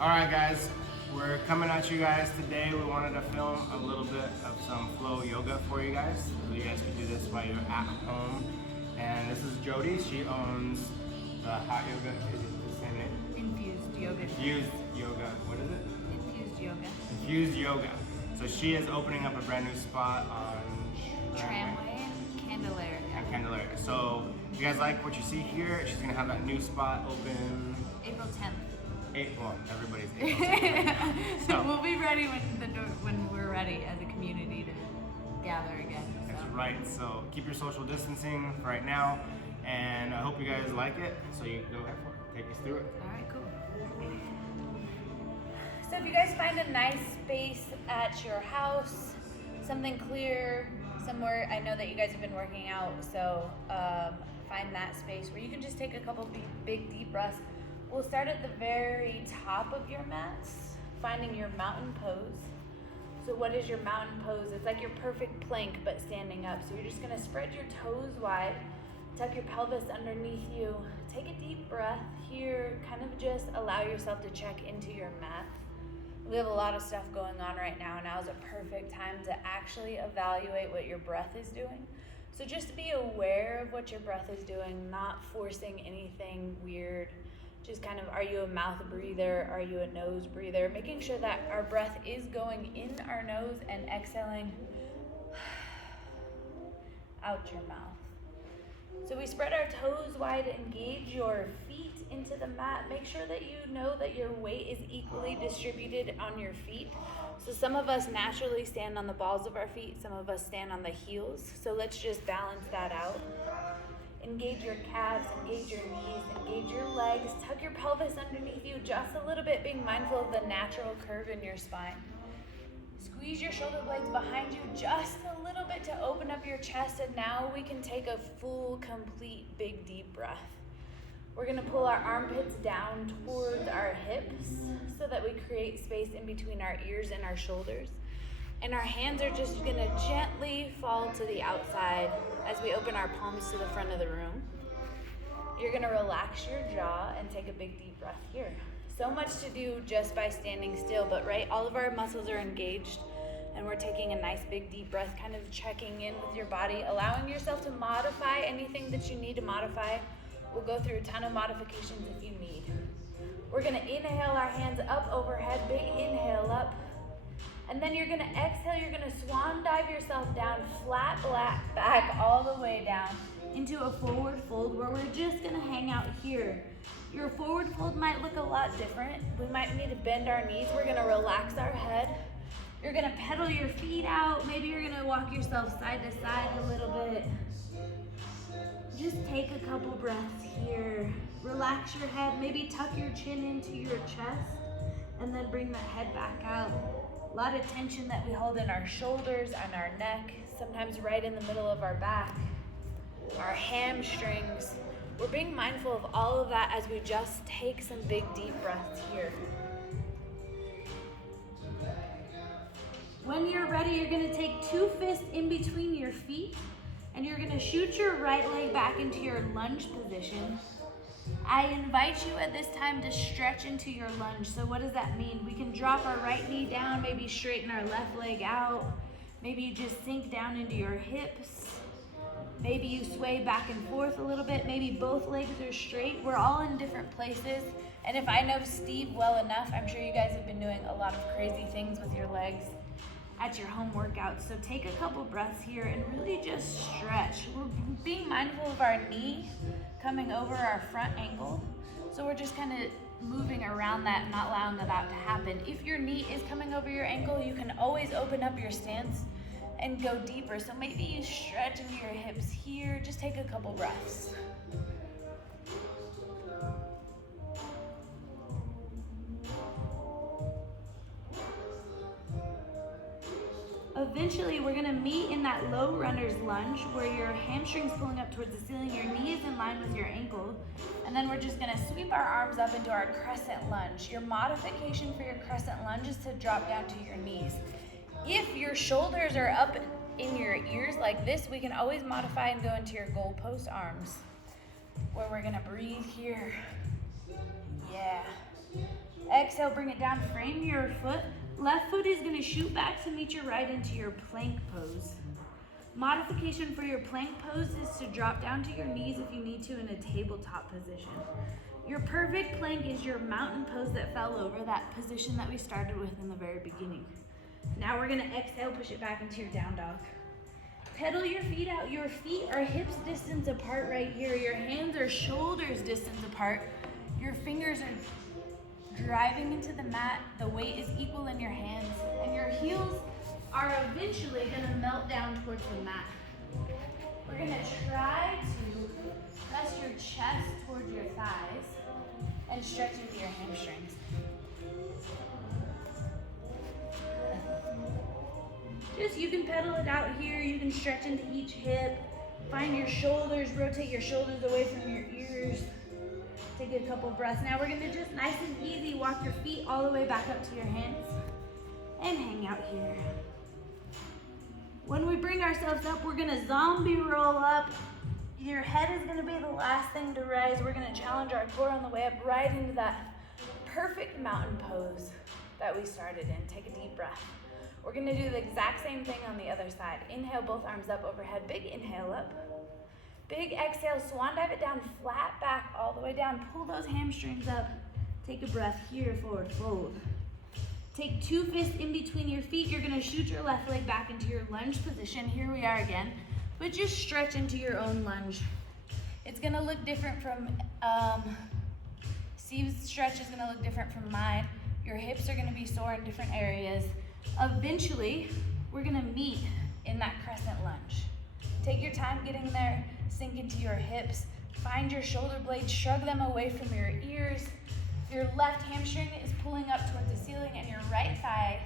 Alright guys, we're coming at you guys today. We wanted to film a little bit of some flow yoga for you guys. So you guys can do this while you're at home. And this is Jodie. She owns the hot yoga. Is it the same name? Infused yoga. Infused yoga. What is it? Infused yoga. Infused yoga. So she is opening up a brand new spot on Tramway and Candelaria. And Candelaria. So if you guys like what you see here, she's gonna have that new spot open April 10th. Well, everybody's April 10th. So we'll be ready when we're ready as a community to gather again. So. That's right. So keep your social distancing for right now, and I hope you guys like it. So you go ahead for it. Take us through it. All right, cool. So if you guys find a nice space at your house, something clear, somewhere, I know that you guys have been working out, so find that space where you can just take a couple big deep breaths. We'll start at the very top of your mats, finding your mountain pose. So what is your mountain pose? It's like your perfect plank, but standing up. So you're just gonna spread your toes wide, tuck your pelvis underneath you, take a deep breath here, kind of just allow yourself to check into your mat. We have a lot of stuff going on right now. Now is a perfect time to actually evaluate what your breath is doing. So just be aware of what your breath is doing, not forcing anything weird. Just kind of, are you a mouth breather? Are you a nose breather? Making sure that our breath is going in our nose and exhaling out your mouth. So we spread our toes wide, engage your feet into the mat. Make sure that you know that your weight is equally distributed on your feet. So some of us naturally stand on the balls of our feet, some of us stand on the heels. So let's just balance that out. Engage your calves, engage your knees, engage your legs, tuck your pelvis underneath you just a little bit, being mindful of the natural curve in your spine. Squeeze your shoulder blades behind you just a little bit to open up your chest, and now we can take a full, complete, big, deep breath. We're gonna pull our armpits down towards our hips so that we create space in between our ears and our shoulders. And our hands are just gonna gently fall to the outside as we open our palms to the front of the room. You're gonna relax your jaw and take a big deep breath here. So much to do just by standing still, but right, all of our muscles are engaged and we're taking a nice big deep breath, kind of checking in with your body, allowing yourself to modify anything that you need to modify. We'll go through a ton of modifications if you need. We're gonna inhale our hands up overhead, big inhale up. And then you're gonna exhale, you're gonna swan dive yourself down, flat back all the way down into a forward fold where we're just gonna hang out here. Your forward fold might look a lot different. We might need to bend our knees. We're gonna relax our head. You're gonna pedal your feet out. Maybe you're gonna walk yourself side to side a little bit. Just take a couple breaths here. Relax your head, maybe tuck your chin into your chest, and then bring the head back out. A lot of tension that we hold in our shoulders and our neck, sometimes right in the middle of our back, our hamstrings. We're being mindful of all of that as we just take some big deep breaths here. When you're ready, you're gonna take two fists in between your feet and you're gonna shoot your right leg back into your lunge position. I invite you at this time to stretch into your lunge. So what does that mean? We can drop our right knee down, maybe straighten our left leg out. Maybe you just sink down into your hips. Maybe you sway back and forth a little bit. Maybe both legs are straight. We're all in different places. And if I know Steve well enough, I'm sure you guys have been doing a lot of crazy things with your legs at your home workouts. So take a couple breaths here and really just stretch. We're being mindful of our knee coming over our front ankle. So we're just kind of moving around that, not allowing that to happen. If your knee is coming over your ankle, you can always open up your stance and go deeper. So maybe you stretch into your hips here. Just take a couple breaths. Eventually, we're gonna meet in that low runner's lunge where your hamstring's pulling up towards the ceiling, your knee is in line with your ankle, and then we're just gonna sweep our arms up into our crescent lunge. Your modification for your crescent lunge is to drop down to your knees. If your shoulders are up in your ears like this, we can always modify and go into your goalpost arms, where we're gonna breathe here. Yeah. Exhale, bring it down, frame your foot. Left foot is gonna shoot back to meet your right into your plank pose. Modification for your plank pose is to drop down to your knees if you need to in a tabletop position. Your perfect plank is your mountain pose that fell over, that position that we started with in the very beginning. Now we're gonna exhale, push it back into your down dog. Pedal your feet out. Your feet are hips distance apart right here. Your hands are shoulders distance apart. Your fingers are driving into the mat. The weight is equal in your hands. And your heels are eventually gonna melt down towards the mat. We're gonna try to press your chest towards your thighs and stretch into your hamstrings. You can pedal it out here. You can stretch into each hip. Find your shoulders, rotate your shoulders away from your ears. Take a couple breaths. Now we're gonna just nice and easy walk your feet all the way back up to your hands and hang out here. When we bring ourselves up, we're gonna zombie roll up. Your head is gonna be the last thing to rise. We're gonna challenge our core on the way up right into that perfect mountain pose that we started in. Take a deep breath. We're gonna do the exact same thing on the other side. Inhale, both arms up overhead. Big inhale up. Big exhale, swan dive it down, flat back all the way down. Pull those hamstrings up. Take a breath here, forward fold. Take 2 fists in between your feet. You're gonna shoot your left leg back into your lunge position. Here we are again, but just stretch into your own lunge. It's gonna look different from, Steve's stretch is gonna look different from mine. Your hips are gonna be sore in different areas. Eventually, we're gonna meet in that crescent lunge. Take your time getting there, sink into your hips, find your shoulder blades, shrug them away from your ears. Your left hamstring is pulling up towards the ceiling and your right thigh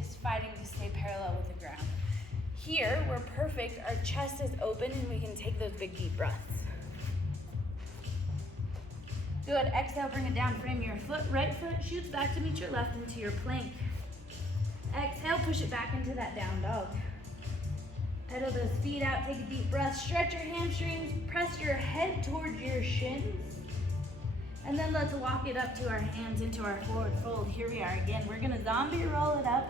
is fighting to stay parallel with the ground. Here, we're perfect, our chest is open and we can take those big deep breaths. Good, exhale, bring it down, frame your foot. Right foot shoots back to meet your left into your plank. Exhale, push it back into that down dog. Pedal those feet out, take a deep breath, stretch your hamstrings, press your head towards your shins. And then let's walk it up to our hands into our forward fold. Here we are again. We're gonna zombie roll it up.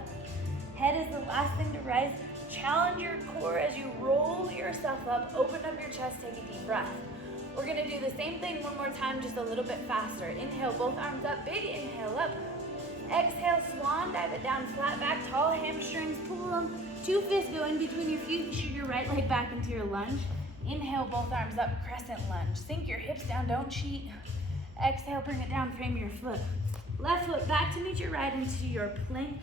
Head is the last thing to rise. Challenge your core as you roll yourself up, open up your chest, take a deep breath. We're gonna do the same thing one more time, just a little bit faster. Inhale, both arms up, big inhale up. Exhale, swan, dive it down, flat back, tall hamstrings, pull them. 2 fists go in between your feet, shoot your right leg back into your lunge. Inhale, both arms up, crescent lunge. Sink your hips down, don't cheat. Exhale, bring it down, frame your foot. Left foot back to meet your right into your plank.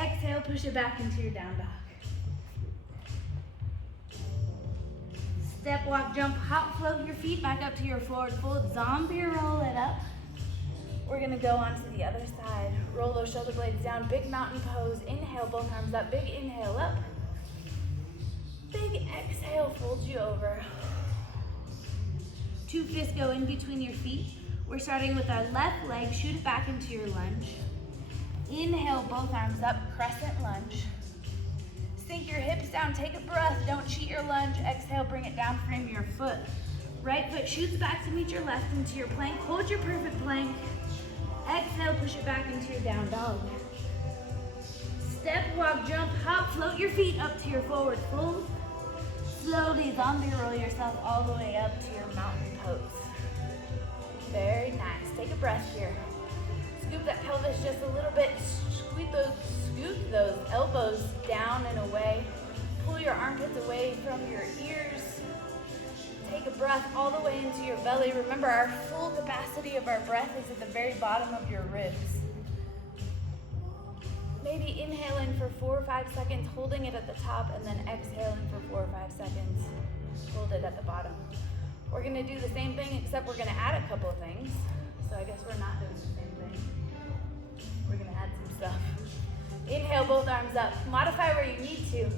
Exhale, push it back into your down dog. Step, walk, jump, hop, float your feet back up to your forward fold. Zombie roll it up. We're gonna go on to the other side. Roll those shoulder blades down, big mountain pose. Inhale, both arms up, big inhale up. Big exhale, fold you over. 2 fists go in between your feet. We're starting with our left leg, shoot it back into your lunge. Inhale, both arms up, crescent lunge. Sink your hips down, take a breath, don't cheat your lunge. Exhale, bring it down, frame your foot. Right foot shoots back to meet your left into your plank. Hold your perfect plank. Exhale, push it back into your down dog. Step, walk, jump, hop, float your feet up to your forward fold. Slowly zombie roll yourself all the way up to your mountain pose. Very nice. Take a breath here. Scoop that pelvis just a little bit. Scoot those elbows down and away. Pull your armpits away from your ears. Take a breath all the way into your belly. Remember, our full capacity of our breath is at the very bottom of your ribs. Maybe inhaling for 4 or 5 seconds, holding it at the top, and then exhaling for 4 or 5 seconds. Hold it at the bottom. We're gonna do the same thing, except we're gonna add a couple of things. So I guess we're not doing the same thing. We're gonna add some stuff. Inhale, both arms up. Modify where you need to.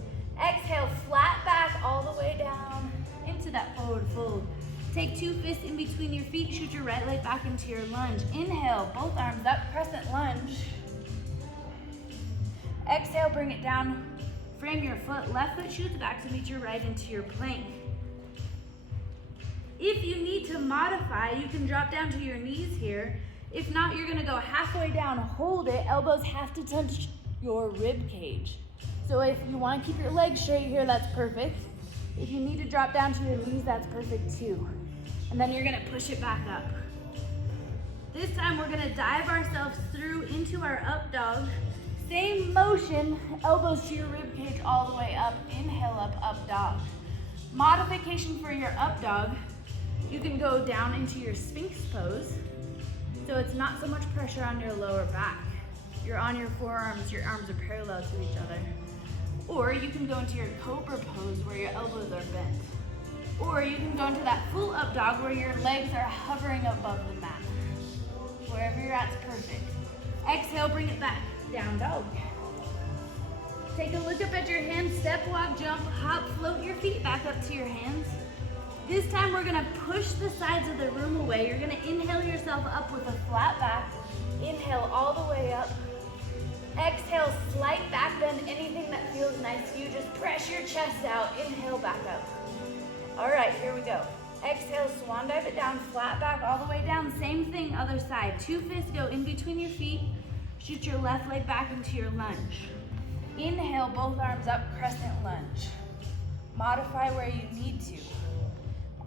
Exhale, flat back all the way down into that forward fold. Take 2 fists in between your feet, shoot your right leg back into your lunge. Inhale, both arms up, crescent lunge. Exhale, bring it down, frame your foot. Left foot shoots back to meet your right into your plank. If you need to modify, you can drop down to your knees here If not, you're gonna go halfway down, hold it, elbows have to touch your rib cage. So if you wanna keep your legs straight here, that's perfect. If you need to drop down to your knees, that's perfect too. And then you're gonna push it back up. This time we're gonna dive ourselves through into our up dog. Same motion, elbows to your rib cage all the way up. Inhale up, up dog. Modification for your up dog, you can go down into your Sphinx pose. So it's not so much pressure on your lower back. You're on your forearms, your arms are parallel to each other. Or you can go into your cobra pose where your elbows are bent. Or you can go into that full up dog where your legs are hovering above the mat. Wherever you're at is perfect. Exhale, bring it back, down dog. Take a look up at your hands, step, walk, jump, hop, float your feet back up to your hands. This time we're gonna push the sides of the room away. You're gonna inhale yourself up with a flat back. Inhale all the way up. Exhale, slight back bend, anything that feels nice to you. Just press your chest out. Inhale, back up. All right, here we go. Exhale, swan dive it down, flat back all the way down. Same thing, other side. 2 fists go in between your feet. Shoot your left leg back into your lunge. Inhale, both arms up, crescent lunge. Modify where you need to.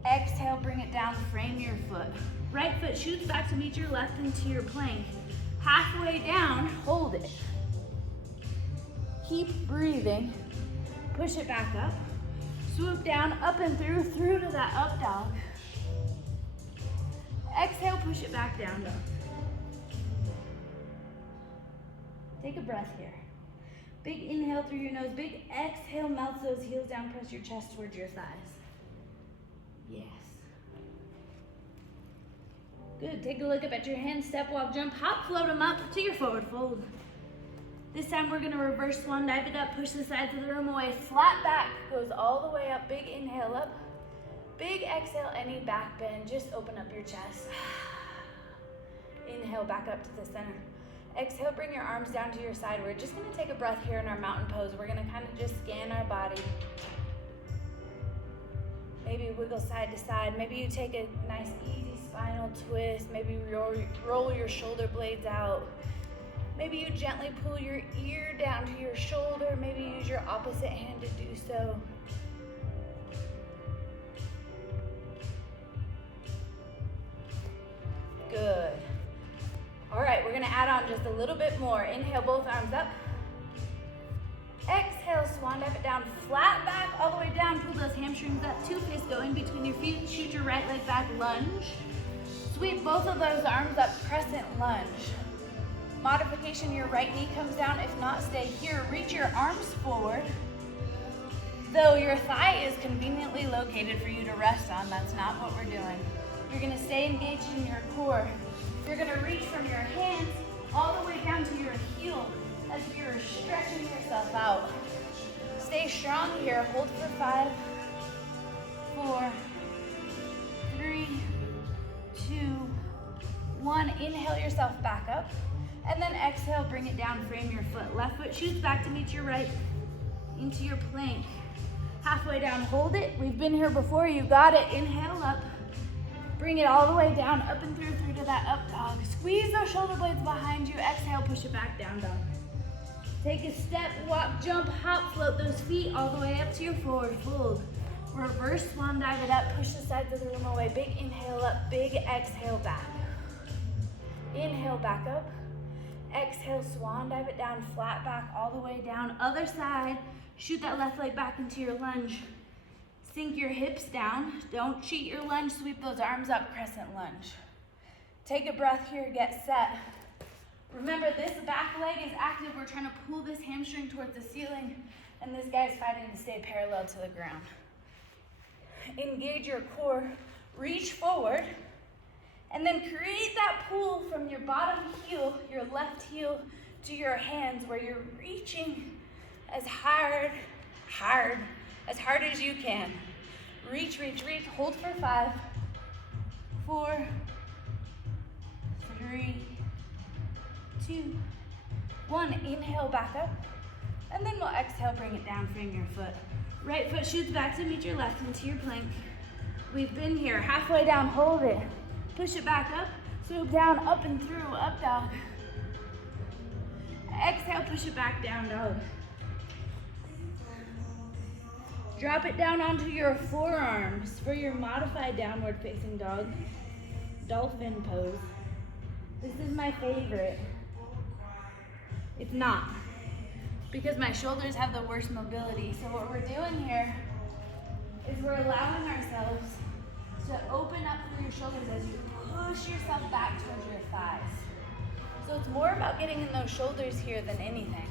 Exhale, bring it down, frame your foot. Right foot shoots back to meet your left into your plank. Halfway down, hold it. Keep breathing. Push it back up. Swoop down, up and through to that up dog. Exhale, push it back down dog. Take a breath here. Big inhale through your nose, big exhale, melt those heels down, press your chest towards your thighs. Yes. Good, take a look up at your hands, step, walk, jump, hop, float them up to your forward fold. This time we're gonna reverse swan dive it up, push the sides of the room away, flat back, goes all the way up, big inhale up, big exhale, any back bend, just open up your chest. Inhale back up to the center. Exhale, bring your arms down to your side. We're just gonna take a breath here in our mountain pose. We're gonna kind of just scan our body. Maybe wiggle side to side. Maybe you take a nice easy spinal twist. Maybe roll your shoulder blades out. Maybe you gently pull your ear down to your shoulder. Maybe use your opposite hand to do so. Good. All right, we're gonna add on just a little bit more. Inhale, both arms up. Exhale, swan dive it down, flat back, all the way down. Pull those hamstrings up, 2 fists go in between your feet. Shoot your right leg back, lunge. Sweep both of those arms up, crescent lunge. Modification, your right knee comes down. If not, stay here. Reach your arms forward. Though your thigh is conveniently located for you to rest on, that's not what we're doing. You're gonna stay engaged in your core. You're gonna reach from your hands all the way down to your heel as you're stretching yourself out. Stay strong here. Hold for 5, 4, 3, 2, 1. Inhale yourself back up. And then exhale, bring it down, frame your foot. Left foot shoots back to meet your right into your plank. Halfway down, hold it. We've been here before, you got it. Inhale up. Bring it all the way down, up and through to that up dog. Squeeze those shoulder blades behind you. Exhale, push it back down dog. Take a step, walk, jump, hop, float those feet all the way up to your forward fold. Reverse swan dive it up, push the sides of the room away. Big inhale up, big exhale back. Inhale back up. Exhale, swan dive it down, flat back all the way down. Other side, shoot that left leg back into your lunge. Sink your hips down. Don't cheat your lunge. Sweep those arms up, crescent lunge. Take a breath here, get set. Remember, this back leg is active. We're trying to pull this hamstring towards the ceiling, and this guy's fighting to stay parallel to the ground. Engage your core, reach forward, and then create that pull from your bottom heel, your left heel, to your hands where you're reaching as hard as you can. Reach, reach, reach. Hold for 5, 4, 3, 2, 1. Inhale back up. And then we'll exhale, bring it down, frame your foot. Right foot shoots back to meet your left into your plank. We've been here. Halfway down, hold it. Push it back up. Swoop down, up and through, up dog. Exhale, push it back down dog. Drop it down onto your forearms for your modified downward facing dog. Dolphin pose. This is my favorite. It's not, because my shoulders have the worst mobility. So what we're doing here is we're allowing ourselves to open up through your shoulders as you push yourself back towards your thighs. So it's more about getting in those shoulders here than anything.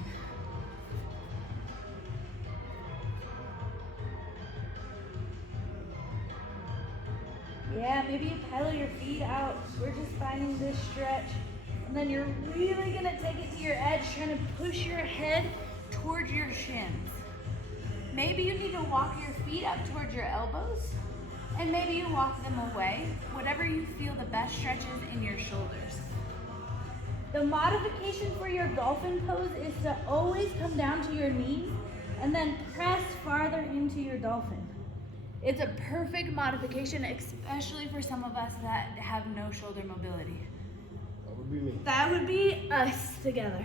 Yeah, maybe you pedal your feet out. We're just finding this stretch. And then you're really gonna take it to your edge, trying to push your head towards your shins. Maybe you need to walk your feet up towards your elbows, and maybe you walk them away, whatever you feel the best stretches in your shoulders. The modification for your dolphin pose is to always come down to your knees and then press farther into your dolphin. It's a perfect modification, especially for some of us that have no shoulder mobility. That would be me. That would be us together.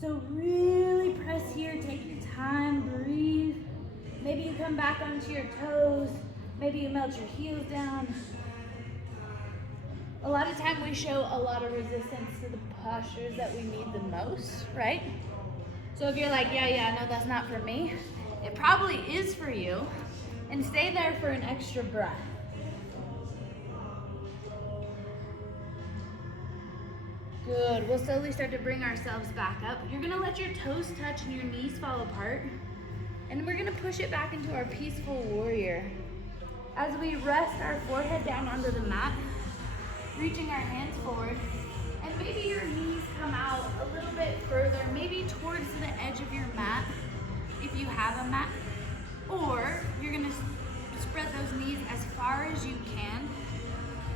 So really press here, take your time, breathe. Maybe you come back onto your toes. Maybe you melt your heels down. A lot of time we show a lot of resistance to the postures that we need the most, right? So if you're like, yeah, no, that's not for me, it probably is for you. And stay there for an extra breath. Good, we'll slowly start to bring ourselves back up. You're gonna let your toes touch and your knees fall apart. And we're gonna push it back into our peaceful warrior. As we rest our forehead down onto the mat, reaching our hands forward, and maybe your knees come out a little bit further, maybe towards the edge of your mat, if you have a mat. Or you're gonna spread those knees as far as you can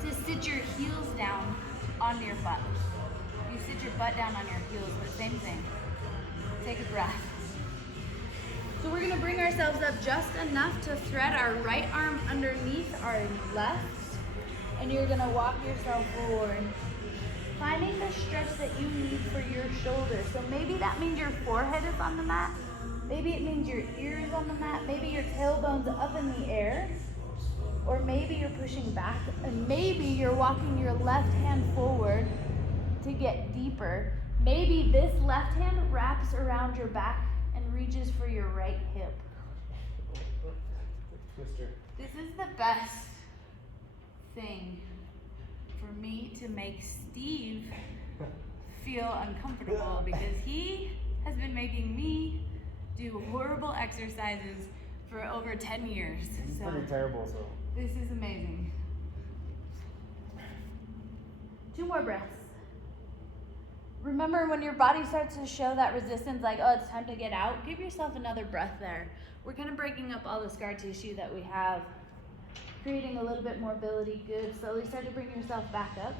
to sit your heels down on your butt. You sit your butt down on your heels, but same thing. Take a breath. So we're gonna bring ourselves up just enough to thread our right arm underneath our left, and you're gonna walk yourself forward. Finding the stretch that you need for your shoulders. So maybe that means your forehead is on the mat. Maybe it means your ears on the mat. Maybe your tailbone's up in the air. Or maybe you're pushing back. And maybe you're walking your left hand forward to get deeper. Maybe this left hand wraps around your back and reaches for your right hip. Twister. This is the best thing for me to make Steve feel uncomfortable, because he has been making me do horrible exercises for over 10 years. It's So pretty terrible, so. this is amazing. 2 more breaths. Remember, when your body starts to show that resistance, like, oh, it's time to get out, give yourself another breath there. We're kind of breaking up all the scar tissue that we have, creating a little bit more mobility. Good. Slowly start to bring yourself back up.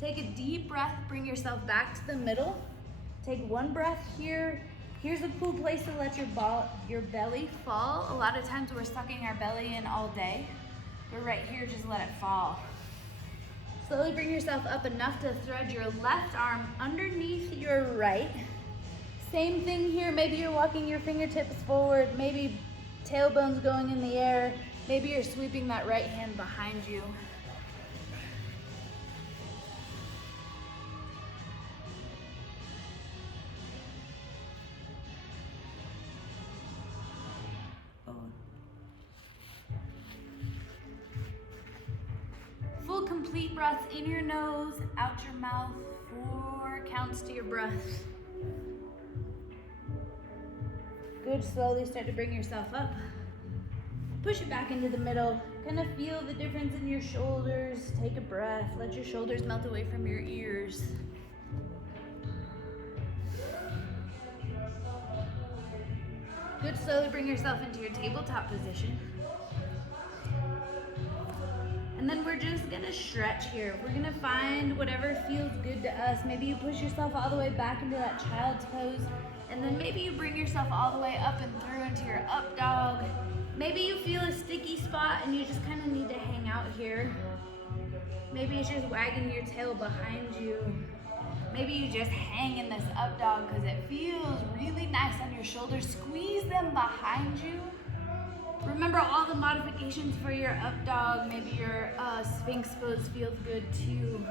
Take a deep breath, bring yourself back to the middle. Take 1 breath here. Here's a cool place to let your belly fall. A lot of times we're sucking our belly in all day, but right here, just let it fall. Slowly bring yourself up enough to thread your left arm underneath your right. Same thing here, maybe you're walking your fingertips forward, maybe tailbone's going in the air, maybe you're sweeping that right hand behind you. Full complete breaths in your nose, out your mouth, 4 counts to your breath. Good, slowly start to bring yourself up. Push it back into the middle. Kind of feel the difference in your shoulders. Take a breath, let your shoulders melt away from your ears. Good, slowly bring yourself into your tabletop position. And then we're just gonna stretch here. We're gonna find whatever feels good to us. Maybe you push yourself all the way back into that child's pose, and then maybe you bring yourself all the way up and through into your up dog. Maybe you feel a sticky spot and you just kind of need to hang out here. Maybe it's just wagging your tail behind you. Maybe you just hang in this up dog because it feels really nice on your shoulders. Squeeze them behind you. Remember all the modifications for your up dog. Maybe your Sphinx pose feels good too.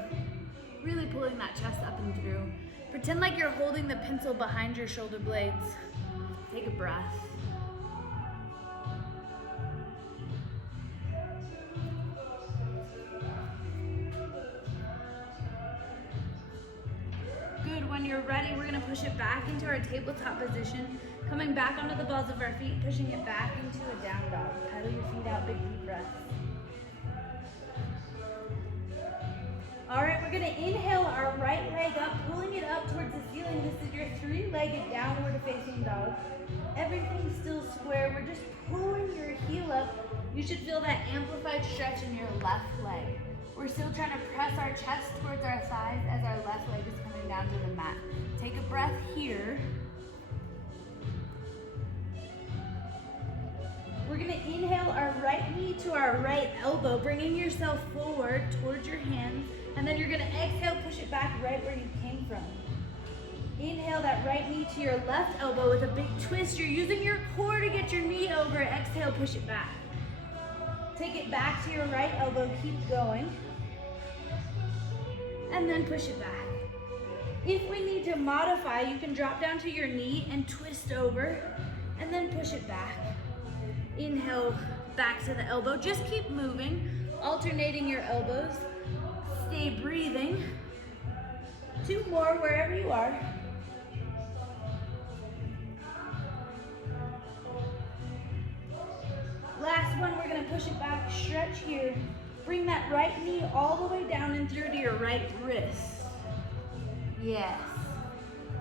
Really pulling that chest up and through. Pretend like you're holding the pencil behind your shoulder blades. Take a breath. Good, when you're ready, we're gonna push it back into our tabletop position, coming back onto the balls of our feet, pushing it back into a down dog. Pedal your feet out, big deep breaths. All right, we're gonna inhale our right leg up, pulling it up towards the ceiling. This is your three-legged downward facing dog. Everything's still square. We're just pulling your heel up. You should feel that amplified stretch in your left leg. We're still trying to press our chest towards our thighs as our left leg is coming down to the mat. Take a breath here. We're gonna inhale our right knee to our right elbow, bringing yourself forward towards your hands, and then you're gonna exhale, push it back right where you came from. Inhale that right knee to your left elbow with a big twist. You're using your core to get your knee over. Exhale, push it back. Take it back to your right elbow, keep going. And then push it back. If we need to modify, you can drop down to your knee and twist over, and then push it back. Inhale back to the elbow. Just keep moving, alternating your elbows. Stay breathing. 2 more wherever you are. Last one, we're gonna push it back, stretch here. Bring that right knee all the way down and through to your right wrist. Yes.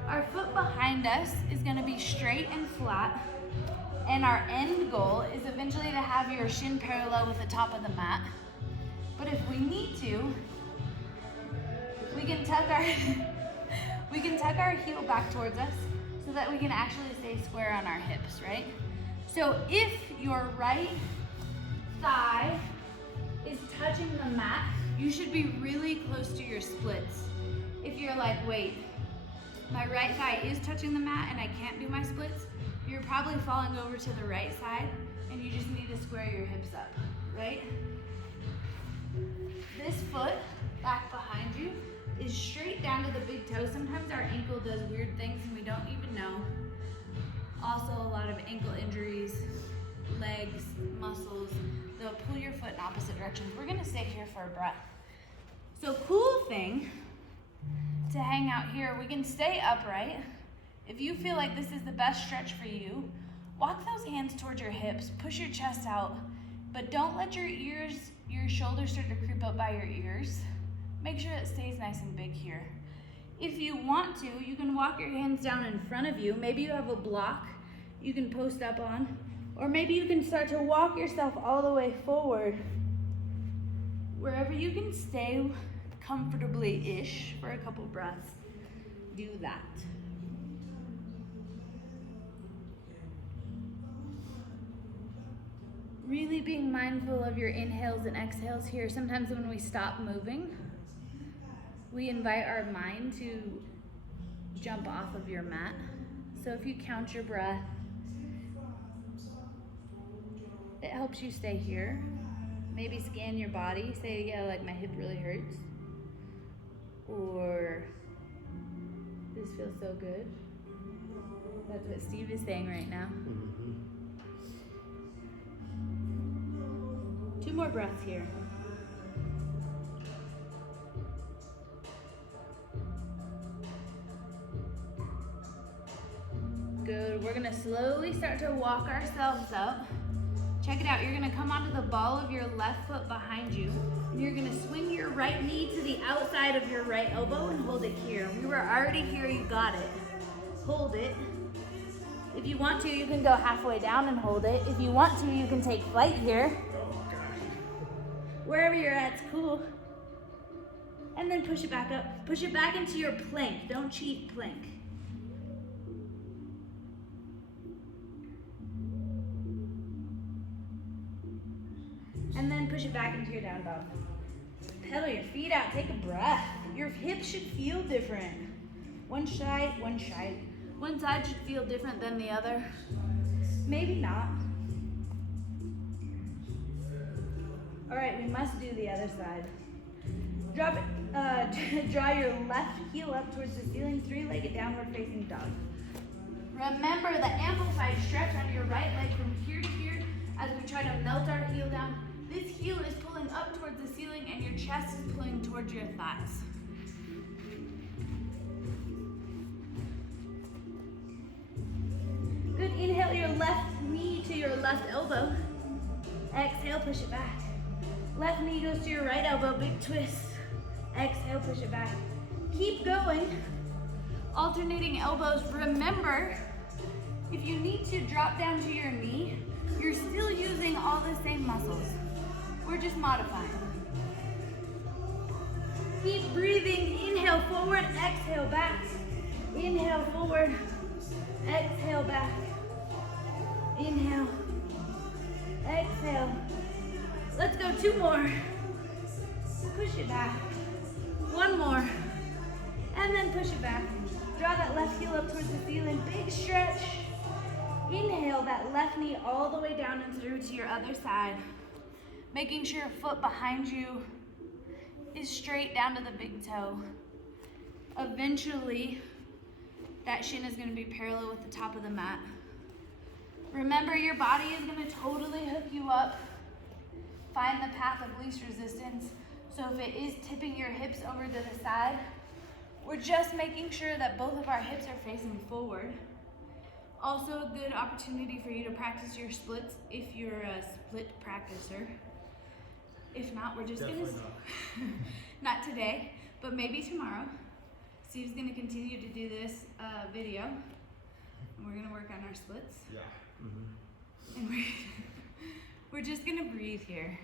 Our foot behind us is gonna be straight and flat. And our end goal is eventually to have your shin parallel with the top of the mat. But if we need to, we can tuck our heel back towards us so that we can actually stay square on our hips, right? So if your right thigh is touching the mat, you should be really close to your splits. If you're like, wait, my right thigh is touching the mat and I can't do my splits, you're probably falling over to the right side and you just need to square your hips up, right? This foot back behind you is straight down to the big toe. Sometimes our ankle does weird things and we don't even know. Also a lot of ankle injuries, legs, muscles, they'll pull your foot in opposite directions. We're gonna stay here for a breath. So cool thing to hang out here, we can stay upright. If you feel like this is the best stretch for you, walk those hands towards your hips, push your chest out, but don't let your shoulders start to creep up by your ears. Make sure it stays nice and big here. If you want to, you can walk your hands down in front of you. Maybe you have a block you can post up on, or maybe you can start to walk yourself all the way forward. Wherever you can stay comfortably-ish for a couple breaths, do that. Really being mindful of your inhales and exhales here. Sometimes when we stop moving, we invite our mind to jump off of your mat. So if you count your breath, it helps you stay here. Maybe scan your body. Say, yeah, like my hip really hurts. Or this feels so good. That's what Steve is saying right now. 2 more breaths here. Good, we're gonna slowly start to walk ourselves up. Check it out, you're gonna come onto the ball of your left foot behind you, and you're gonna swing your right knee to the outside of your right elbow and hold it here. We were already here, you got it. Hold it. If you want to, you can go halfway down and hold it. If you want to, you can take flight here. Wherever you're at, it's cool. And then push it back up. Push it back into your plank. Don't cheat plank. And then push it back into your down dog. pedal your feet out. Take a breath. Your hips should feel different. One side should feel different than the other. Maybe not. All right, we must do the other side. Drop it. Draw your left heel up towards the ceiling, three-legged downward facing dog. Remember the amplified stretch on your right leg from here to here as we try to melt our heel down. This heel is pulling up towards the ceiling and your chest is pulling towards your thighs. Good, inhale your left knee to your left elbow. Exhale, push it back. Left knee goes to your right elbow, big twist. Exhale, push it back. Keep going. Alternating elbows. Remember, if you need to drop down to your knee, you're still using all the same muscles. We're just modifying. Keep breathing. Inhale forward, exhale back. Inhale forward, exhale back. Inhale, exhale. Let's go, 2 more. Push it back. 1 more. And then push it back. Draw that left heel up towards the ceiling. Big stretch. Inhale that left knee all the way down and through to your other side. Making sure your foot behind you is straight down to the big toe. Eventually, that shin is going to be parallel with the top of the mat. Remember, your body is going to totally hook you up. Find the path of least resistance. So if it is tipping your hips over to the side, we're just making sure that both of our hips are facing forward. Also a good opportunity for you to practice your splits if you're a split practicer. If not, we're just Definitely gonna, not today, but maybe tomorrow. Steve's gonna continue to do this video, and we're gonna work on our splits. Yeah. And we're just gonna breathe here.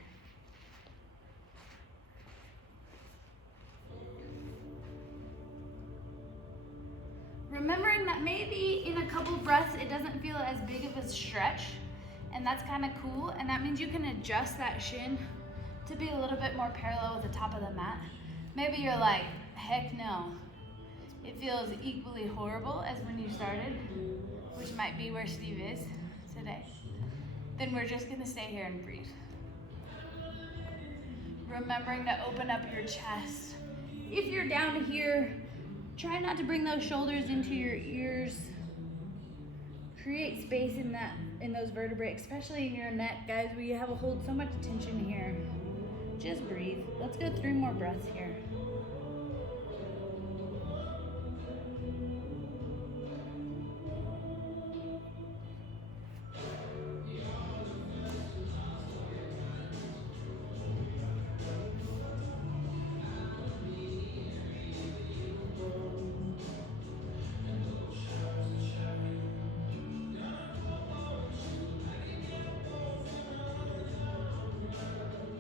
Remembering that maybe in a couple breaths it doesn't feel as big of a stretch, and that's kind of cool, and that means you can adjust that shin to be a little bit more parallel with the top of the mat. Maybe you're like, heck no. It feels equally horrible as when you started, which might be where Steve is today. Then we're just gonna stay here and breathe. Remembering to open up your chest. If you're down here, try not to bring those shoulders into your ears. Create space in those vertebrae, especially in your neck, guys, where you have to hold so much tension here. Just breathe. Let's go 3 more breaths here.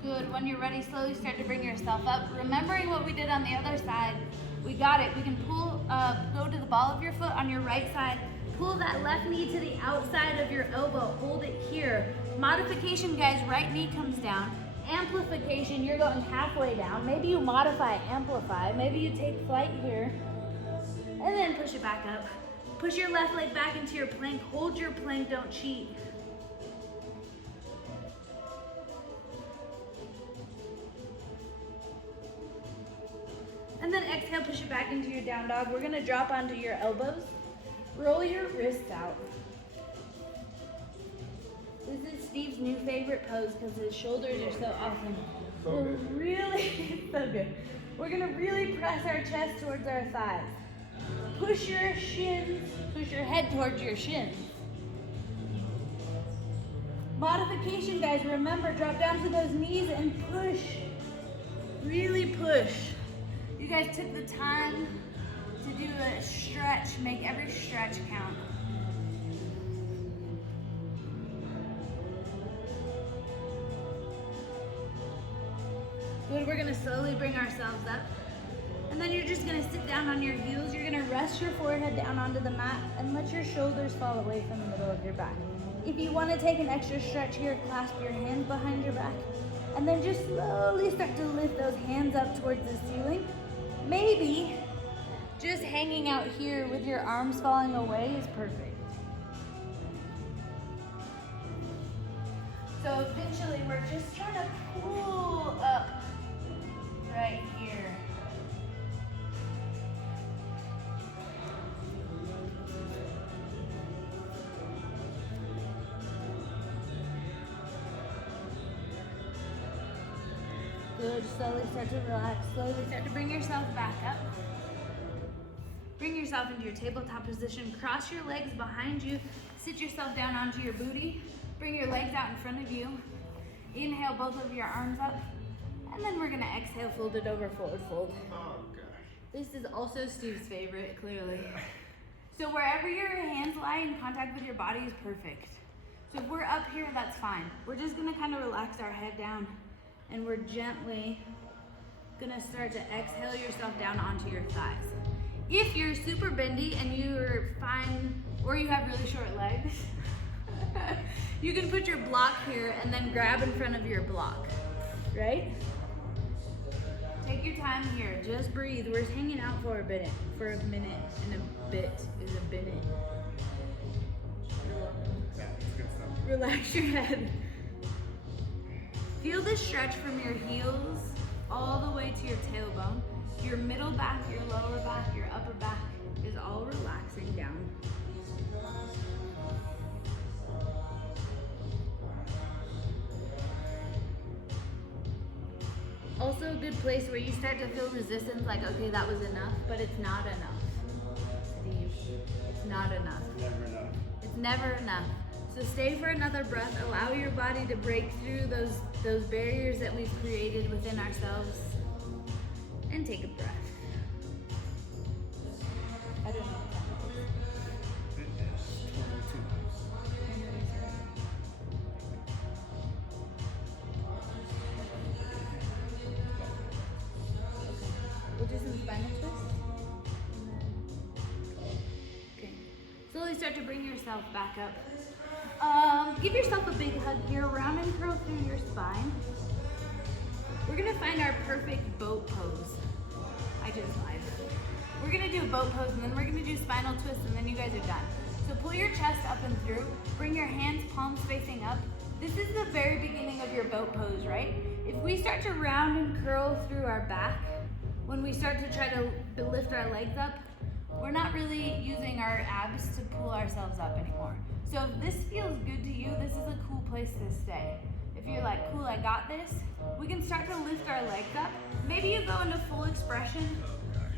Good. When you're ready, slowly start to bring yourself up. Remembering what we did on the other side, we got it. We can pull, go to the ball of your foot on your right side. Pull that left knee to the outside of your elbow. Hold it here. Modification, guys, right knee comes down. Amplification, you're going halfway down. Maybe you modify, amplify. Maybe you take flight here. And then push it back up. Push your left leg back into your plank. Hold your plank, don't cheat. And then exhale, push it back into your down dog. We're gonna drop onto your elbows. Roll your wrists out. This is Steve's new favorite pose because his shoulders are so awesome. So It's so good. We're gonna really press our chest towards our thighs. Push your shins, push your head towards your shins. Modification, guys, remember, drop down to those knees and push. Really push. You guys took the time to do a stretch. Make every stretch count. Good, we're gonna slowly bring ourselves up. And then you're just gonna sit down on your heels. You're gonna rest your forehead down onto the mat and let your shoulders fall away from the middle of your back. If you wanna take an extra stretch here, clasp your hands behind your back And then just slowly start to lift those hands up towards the ceiling. Maybe just hanging out here with your arms falling away is perfect. So eventually we're just trying to pull up right here. Good, slowly start to relax, slowly start to bring yourself back up. Bring yourself into your tabletop position, cross your legs behind you, sit yourself down onto your booty, bring your legs out in front of you, inhale both of your arms up, and then we're gonna exhale, fold it over, forward fold. Oh gosh. This is also Steve's favorite, clearly. So wherever your hands lie in contact with your body is perfect. So if we're up here, that's fine. We're just gonna kind of relax our head down, and we're gently gonna start to exhale yourself down onto your thighs. If you're super bendy and you're fine, or you have really short legs, you can put your block here and then grab in front of your block, right? Take your time here, just breathe. We're hanging out for a minute, and a bit is a minute. Yeah, it's good stuff. Relax your head. Feel the stretch from your heels all the way to your tailbone. Your middle back, your lower back, your upper back is all relaxing down. Also a good place where you start to feel resistance, like, okay, that was enough, but it's not enough. Steve, it's not enough. Never enough. It's never enough. So stay for another breath. Allow your body to break through those barriers that we've created within ourselves. And take a breath. I don't know. We'll do some spinal twists. Okay. Slowly start to bring yourself back up. Give yourself a big hug here. Round and curl through your spine. We're gonna find our perfect boat pose. I just lied. We're gonna do a boat pose, and then we're gonna do spinal twist, and then you guys are done. So pull your chest up and through. Bring your hands, palms facing up. This is the very beginning of your boat pose, right? If we start to round and curl through our back, when we start to try to lift our legs up, we're not really using our abs to pull ourselves up anymore. So if this feels good to you, this is a cool place to stay. If you're like, cool, I got this, we can start to lift our legs up. Maybe you go into full expression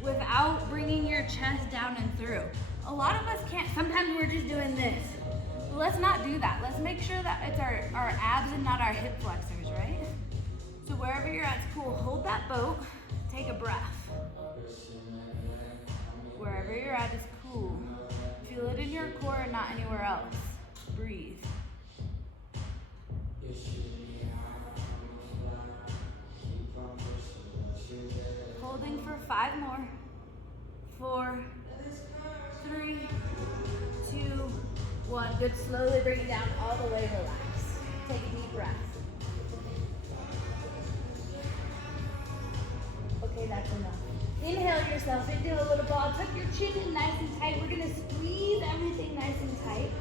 without bringing your chest down and through. A lot of us can't. Sometimes we're just doing this. But let's not do that. Let's make sure that it's our abs and not our hip flexors, right? So wherever you're at, it's cool. Hold that boat. Take a breath. Wherever you're at is cool. Feel it in your core and not anywhere else. Breathe. Holding for 5 more. 4, 3, 2, 1. Good. Slowly bring it down all the way. Relax. Take a deep breath. Okay, that's enough. Inhale yourself into a little ball. Tuck your chin in nice and tight. We're gonna squeeze everything nice and tight.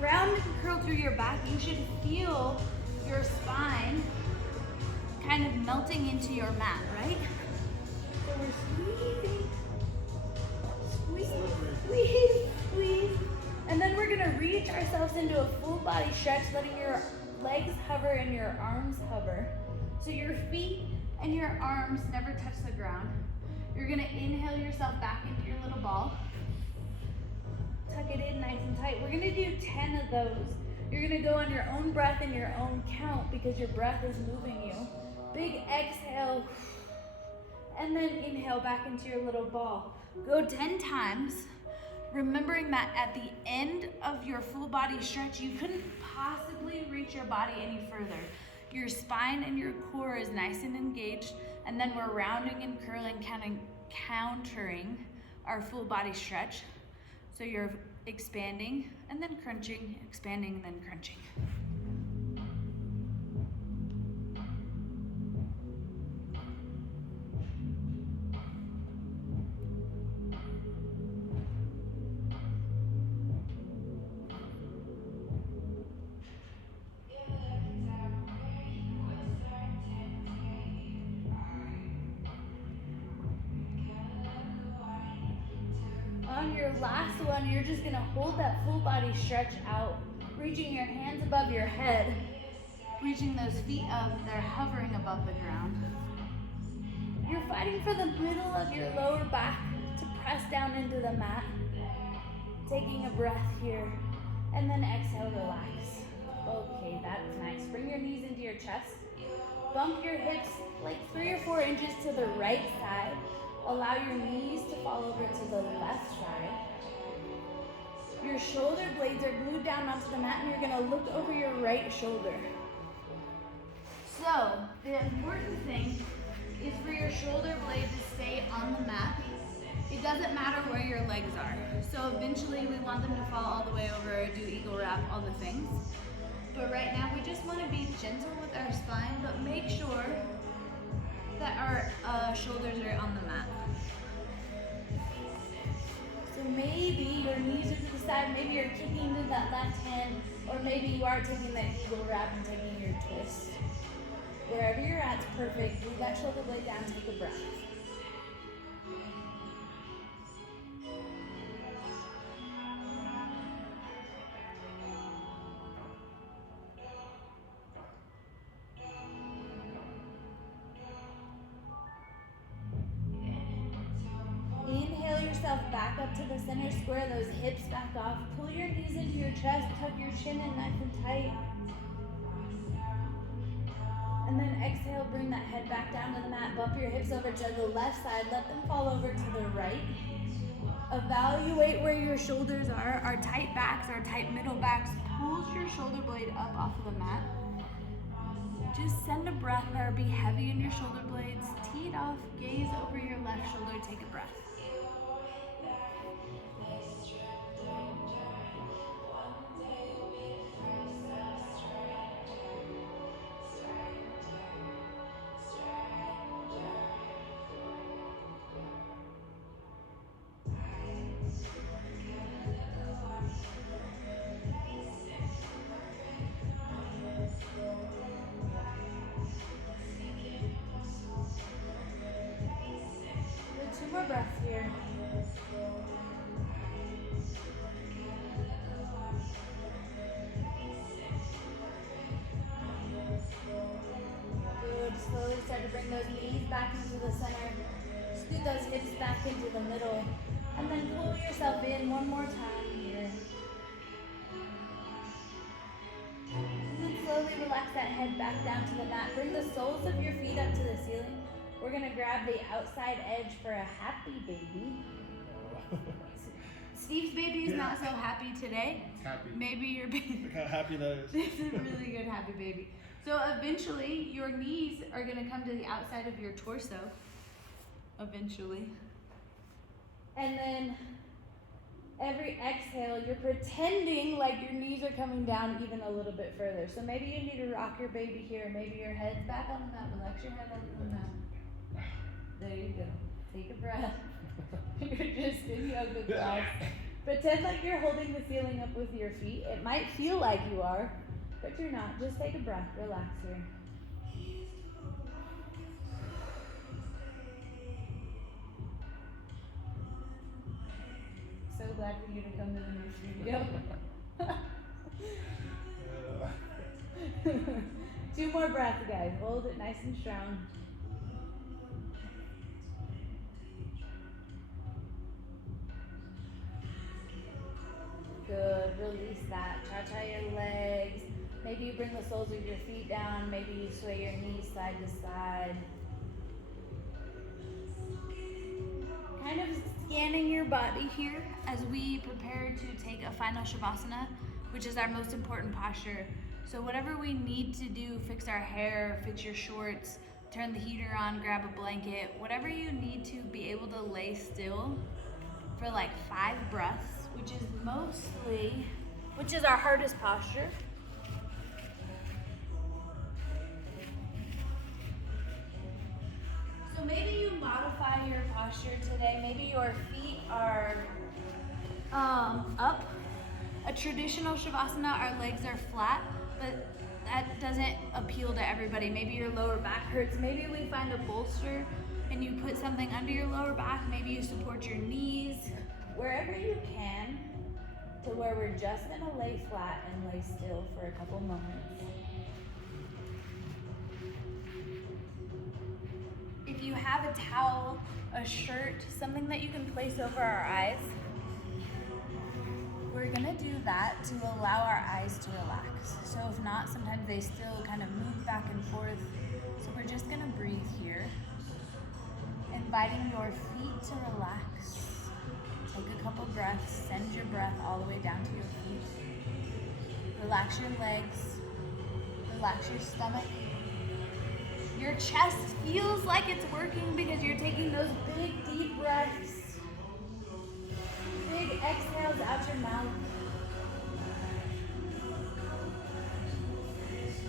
Round and curl through your back. You should feel your spine kind of melting into your mat, right? So we're squeezing, squeeze, squeeze. And then we're gonna reach ourselves into a full body stretch, letting your legs hover and your arms hover. So your feet and your arms never touch the ground. You're gonna inhale yourself back into your little ball. Tuck it in nice and tight. We're gonna do 10 of those. You're gonna go on your own breath and your own count because your breath is moving you. Big exhale, and then inhale back into your little ball. Go 10 times, remembering that at the end of your full body stretch, you couldn't possibly reach your body any further. Your spine and your core is nice and engaged, and then we're rounding and curling, countering our full body stretch. So you're expanding and then crunching, expanding and then crunching. On your last one, you're just gonna hold that full body stretch out, reaching your hands above your head, reaching those feet up, they're hovering above the ground. You're fighting for the middle of your lower back to press down into the mat. Taking a breath here, and then exhale, relax. Okay, that's nice. Bring your knees into your chest. Bump your hips like 3 or 4 inches to the right side. Allow your knees to fall over to the left side. Your shoulder blades are glued down onto the mat, and you're gonna look over your right shoulder. So, the important thing is for your shoulder blade to stay on the mat. It doesn't matter where your legs are. So eventually we want them to fall all the way over, do eagle wrap, all the things. But right now we just want to be gentle with our spine, but make sure that our shoulders are on the mat. So maybe your knees are to the side, maybe you're kicking to that left hand, or maybe you are taking that eagle wrap and taking your twist. Wherever you're at, it's perfect. Glue that shoulder blade down, take a breath. Inhale yourself back up to the center, square those hips back off. Pull your knees into your chest, tuck your chin in nice and tight. And then exhale, bring that head back down to the mat. Bump your hips over to the left side. Let them fall over to the right. Evaluate where your shoulders are. Our tight backs, our tight middle backs. Pulls your shoulder blade up off of the mat. Just send a breath or be heavy in your shoulder blades. Tee it off, gaze over your left shoulder, take a breath. Two more breaths here. Good. Slowly start to bring those knees back into the center. Scoot those hips back into the middle. And then pull yourself in one more time here. And then slowly relax that head back down to the mat. Bring the soles of your feet up to the ceiling. We're gonna grab the outside edge for a happy baby. Steve's baby is not so happy today. It's happy. Maybe your baby. Look how happy that is. It's a really good happy baby. So eventually your knees are gonna come to the outside of your torso. Eventually. And then every exhale, you're pretending like your knees are coming down even a little bit further. So maybe you need to rock your baby here. Maybe your head's back on the mat. Relax your head on the mat. There you go. Take a breath. You're just in yoga class. Pretend like you're holding the ceiling up with your feet. It might feel like you are, but you're not. Just take a breath. Relax here. So glad for you to come to the new studio. 2 more breaths, guys. Hold it nice and strong. Good. Release that. Cha-cha your legs. Maybe you bring the soles of your feet down. Maybe you sway your knees side to side. Kind of scanning your body here as we prepare to take a final Shavasana, which is our most important posture. So whatever we need to do, fix our hair, fix your shorts, turn the heater on, grab a blanket, whatever you need to be able to lay still for like 5 breaths, which is our hardest posture. So maybe you modify your posture today. Maybe your feet are up. A traditional Shavasana, our legs are flat, but that doesn't appeal to everybody. Maybe your lower back hurts. Maybe we find a bolster and you put something under your lower back. Maybe you support your knees. wherever you can, to where we're just gonna lay flat and lay still for a couple moments. If you have a towel, a shirt, something that you can place over our eyes, we're gonna do that to allow our eyes to relax. So if not, sometimes they still kind of move back and forth. So we're just gonna breathe here, inviting your feet to relax. Take a couple breaths, send your breath all the way down to your feet. Relax your legs, relax your stomach. Your chest feels like it's working because you're taking those big, deep breaths. Big exhales out your mouth.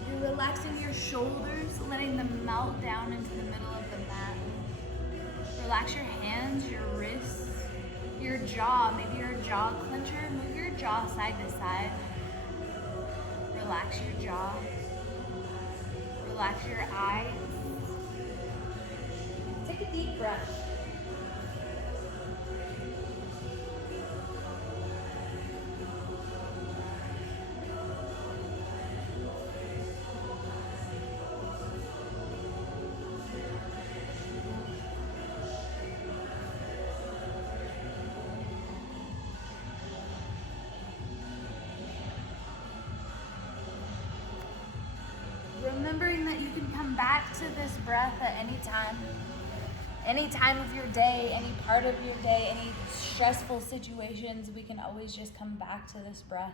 You're relaxing your shoulders, letting them melt down into the middle of the mat. Relax your hands, your wrists, your jaw. Maybe you're a jaw clencher. Move your jaw side to side. Relax your jaw. Relax your eyes. Take a deep breath. Remembering that you can come back to this breath at any time of your day, any part of your day, any stressful situations, we can always just come back to this breath.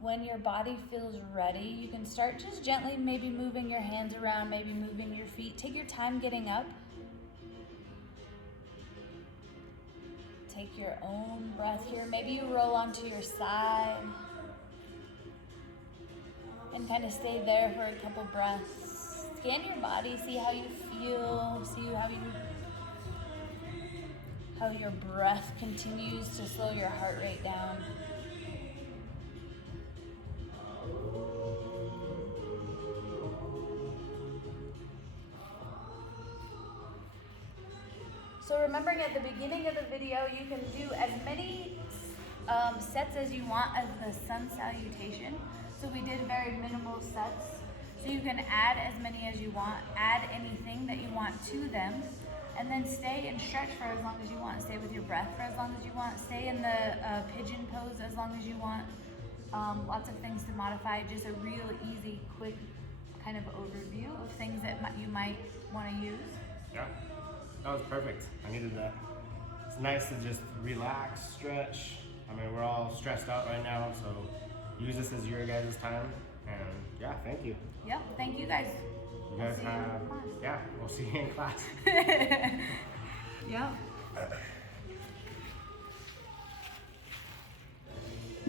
When your body feels ready, you can start just gently maybe moving your hands around, maybe moving your feet. Take your time getting up. Take your own breath here. Maybe you roll onto your side. And kind of stay there for a couple breaths. Scan your body, see how you feel, see how your breath continues to slow your heart rate down. So remembering at the beginning of the video, you can do as many sets as you want of the sun salutation. So we did very minimal sets. So you can add as many as you want, add anything that you want to them, and then stay and stretch for as long as you want. Stay with your breath for as long as you want. Stay in the pigeon pose as long as you want. Lots of things to modify. Just a real easy, quick kind of overview of things that you might want to use. Yeah, that was perfect. I needed that. It's nice to just relax, stretch. I mean, we're all stressed out right now, so use this as your guys' time. And yeah, thank you. Yep, thank you guys. You guys have, yeah, we'll see you in class. Yep.